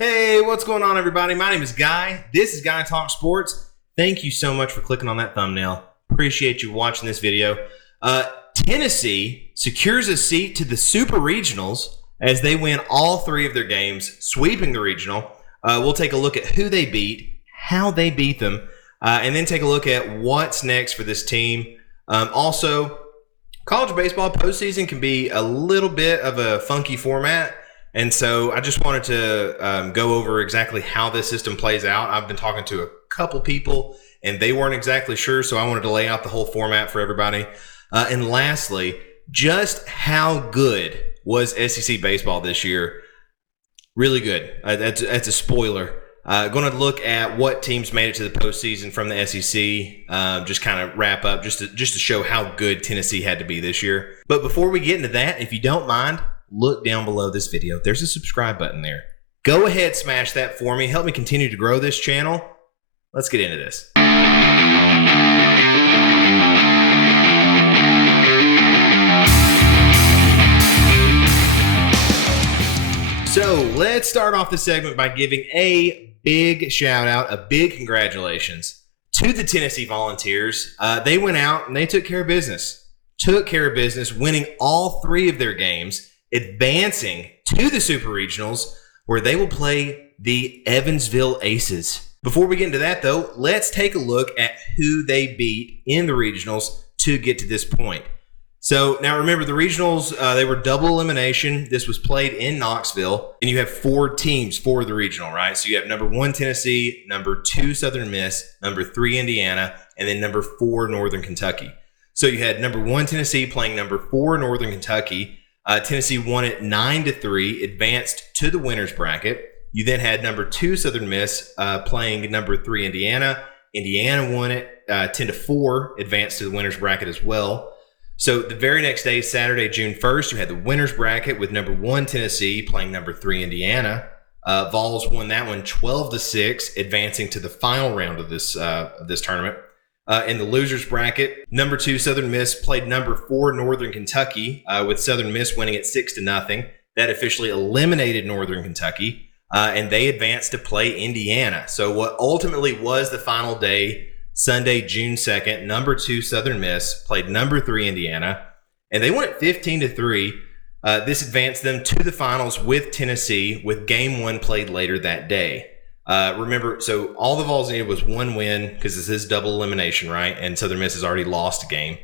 Hey, what's going on, everybody? My name is Guy. This is Guy Talk Sports. Thank you so much for clicking on that thumbnail. Appreciate you watching this video. Tennessee secures a seat to the Super Regionals as they win all three of their games, sweeping the regional. We'll take a look at who they beat, how they beat them, and then take a look at what's next for this team. Also, college baseball postseason can be a little bit of a funky format. And so I just wanted to go over exactly how this system plays out. I've been talking to a couple people, and they weren't exactly sure, so I wanted to lay out the whole format for everybody. And lastly, just how good was SEC baseball this year? Really good. That's a spoiler. Going to look at what teams made it to the postseason from the SEC. Just kind of wrap up, just to show how good Tennessee had to be this year. But before we get into that, if you don't mind, look down below this video. There's a subscribe button there. Go ahead, smash that for me. Help me continue to grow this channel. Let's get into this. So let's start off the segment by giving a big shout out, a big congratulations to the Tennessee Volunteers. They went out and they took care of business. Winning all three of their games, advancing to the Super Regionals, where they will play the Evansville Aces. Before we get into that, though, let's take a look at who they beat in the regionals to get to this point. So now remember, the regionals, they were double elimination. This was played in Knoxville, and you have four teams for the regional, right? So you have number 1 Tennessee, number 2 Southern Miss, number 3 Indiana, and then number 4 Northern Kentucky. So you had number 1 Tennessee playing number 4 Northern Kentucky. Tennessee won it 9-3, advanced to the winner's bracket. You then had number 2 Southern Miss playing number 3 Indiana. Indiana won it 10-4, advanced to the winner's bracket as well. So the very next day, Saturday, June 1st, you had the winner's bracket with number 1 Tennessee playing number 3 Indiana. Vols won that one 12-6, advancing to the final round of this tournament. In the loser's bracket, number 2 Southern Miss played number 4 Northern Kentucky, with Southern Miss winning it 6-0. That officially eliminated Northern Kentucky, and they advanced to play Indiana. So what ultimately was the final day, Sunday, June 2nd, number 2 Southern Miss played number 3 Indiana, and they won it 15-3. This advanced them to the finals with Tennessee, with game 1 played later that day. Remember, so all the Vols needed was one win because this is double elimination, right? And Southern Miss has already lost a game.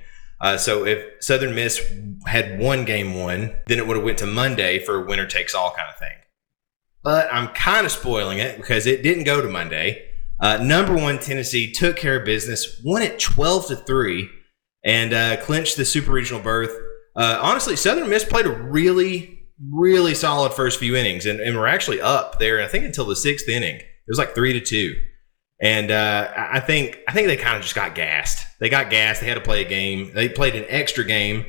So if Southern Miss had won game 1, then it would have went to Monday for a winner takes all kind of thing. But I'm kind of spoiling it because it didn't go to Monday. Number 1 Tennessee took care of business, won it 12-3, and clinched the Super Regional berth. Honestly, Southern Miss played a really solid first few innings, and we're actually up there, I think, until the 6th inning. It was like 3-2, and I think they kind of just got gassed. They got gassed. They had to play a game. They played an extra game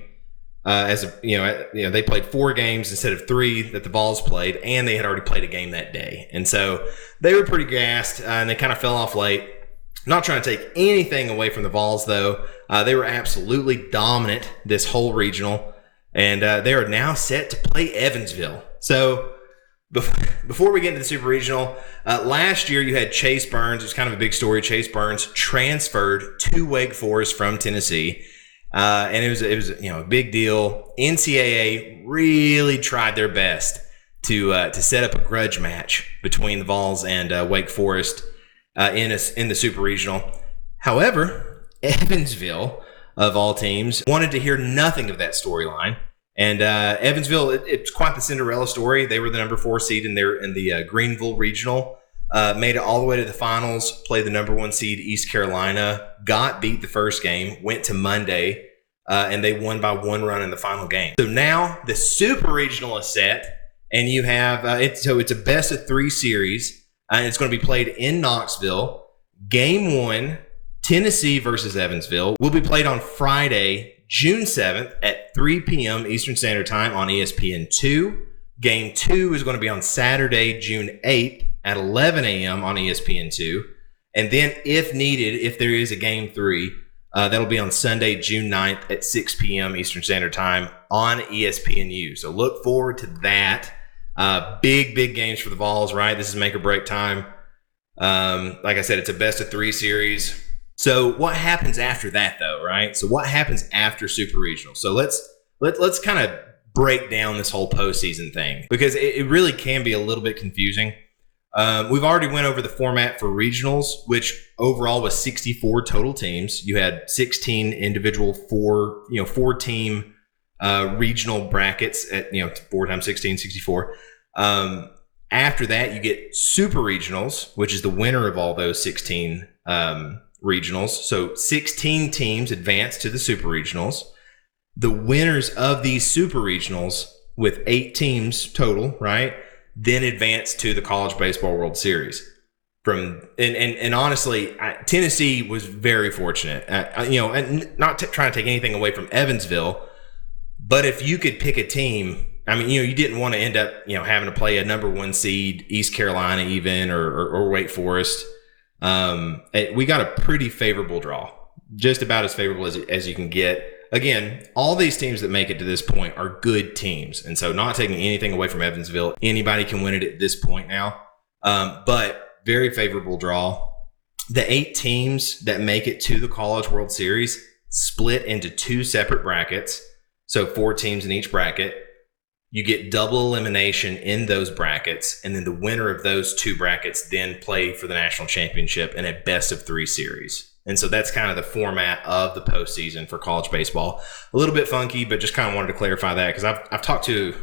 they played 4 games instead of 3 that the Vols played, and they had already played a game that day, and so they were pretty gassed, and they kind of fell off late. I'm not trying to take anything away from the Vols, though. They were absolutely dominant this whole regional, and they are now set to play Evansville. So before we get into the Super Regional, last year you had Chase Burns. It was kind of a big story. Chase Burns transferred to Wake Forest from Tennessee, and it was a big deal. NCAA really tried their best to set up a grudge match between the Vols and Wake Forest in the Super Regional. However, Evansville, of all teams, wanted to hear nothing of that storyline. And Evansville, it's quite the Cinderella story. They were the number 4 seed in the Greenville Regional, made it all the way to the finals, played the number 1 seed East Carolina, got beat the first game, went to Monday, and they won by 1 run in the final game. So now the Super Regional is set, and you have it's a best of 3 series, and it's going to be played in Knoxville. Game 1, Tennessee versus Evansville, will be played on Friday, June 7th at 3 p.m. Eastern Standard Time on ESPN2. Game 2 is going to be on Saturday, June 8th at 11 a.m. on ESPN2. And then, if needed, if there is a Game 3, that'll be on Sunday, June 9th at 6 p.m. Eastern Standard Time on ESPNU. So look forward to that. Big games for the Vols, right? This is make or break time. Like I said, it's a best of 3 series. So what happens after that, though, right? So what happens after Super Regional? So let's kind of break down this whole postseason thing, because it really can be a little bit confusing. We've already went over the format for regionals, which overall was 64 total teams. You had 16 individual 4-team regional brackets at 4 times 16, 64. After that, you get super regionals, which is the winner of all those 16 regionals. So 16 teams advance to the super regionals. The winners of these super regionals, with 8 teams total, right, then advance to the College Baseball World Series. And honestly, Tennessee was very fortunate. And not trying to take anything away from Evansville, but if you could pick a team, I mean, you didn't want to end up, having to play a number 1 seed, East Carolina even, or Wake Forest. We got a pretty favorable draw, just about as favorable as you can get. Again, all these teams that make it to this point are good teams. And so not taking anything away from Evansville, anybody can win it at this point now. But very favorable draw. The 8 teams that make it to the College World Series split into 2 separate brackets. So 4 teams in each bracket. You get double elimination in those brackets. And then the winner of those 2 brackets then play for the national championship in a best of 3 series. And so that's kind of the format of the postseason for college baseball. A little bit funky, but just kind of wanted to clarify that, because I've talked to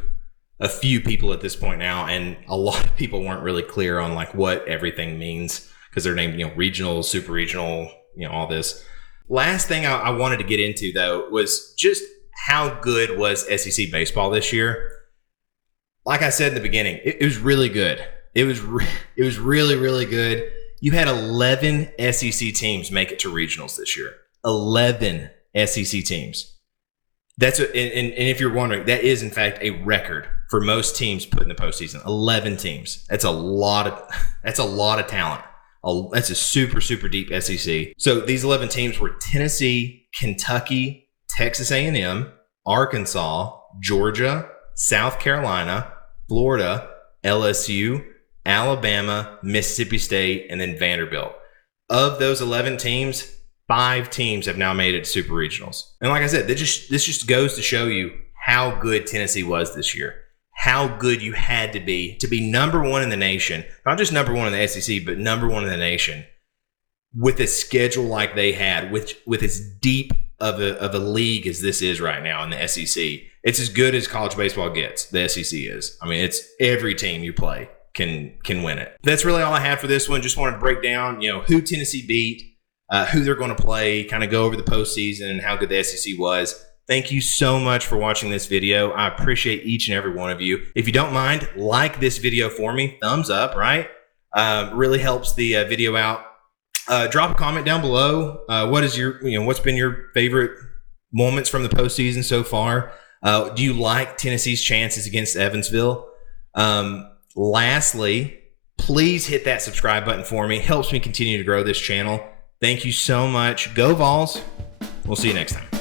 a few people at this point now, and a lot of people weren't really clear on like what everything means, because they're named regional, super regional, all this. Last thing I wanted to get into, though, was just how good was SEC baseball this year. Like I said in the beginning, it was really good. It was really, really good. You had 11 SEC teams make it to regionals this year. 11 SEC teams. And if you're wondering, that is in fact a record for most teams put in the postseason. 11 teams. That's a lot of talent. That's a super, super deep SEC. So these 11 teams were Tennessee, Kentucky, Texas A&M, Arkansas, Georgia, South Carolina, Florida, LSU, Alabama, Mississippi State, and then Vanderbilt. Of those 11 teams, 5 teams have now made it to super regionals. And like I said, this just goes to show you how good Tennessee was this year. How good you had to be number 1 in the nation. Not just number 1 in the SEC, but number 1 in the nation. With a schedule like they had, with as deep of a league as this is right now in the SEC. It's as good as college baseball gets, the SEC is. I mean, it's every team you play can win it. That's really all I have for this one. Just wanted to break down, who Tennessee beat, who they're going to play, kind of go over the postseason and how good the SEC was. Thank you so much for watching this video. I appreciate each and every one of you. If you don't mind, like this video for me. Thumbs up, right? Really helps the video out. Drop a comment down below. What's been your favorite moments from the postseason so far? Do you like Tennessee's chances against Evansville? Lastly, please hit that subscribe button for me. It helps me continue to grow this channel. Thank you so much. Go Vols. We'll see you next time.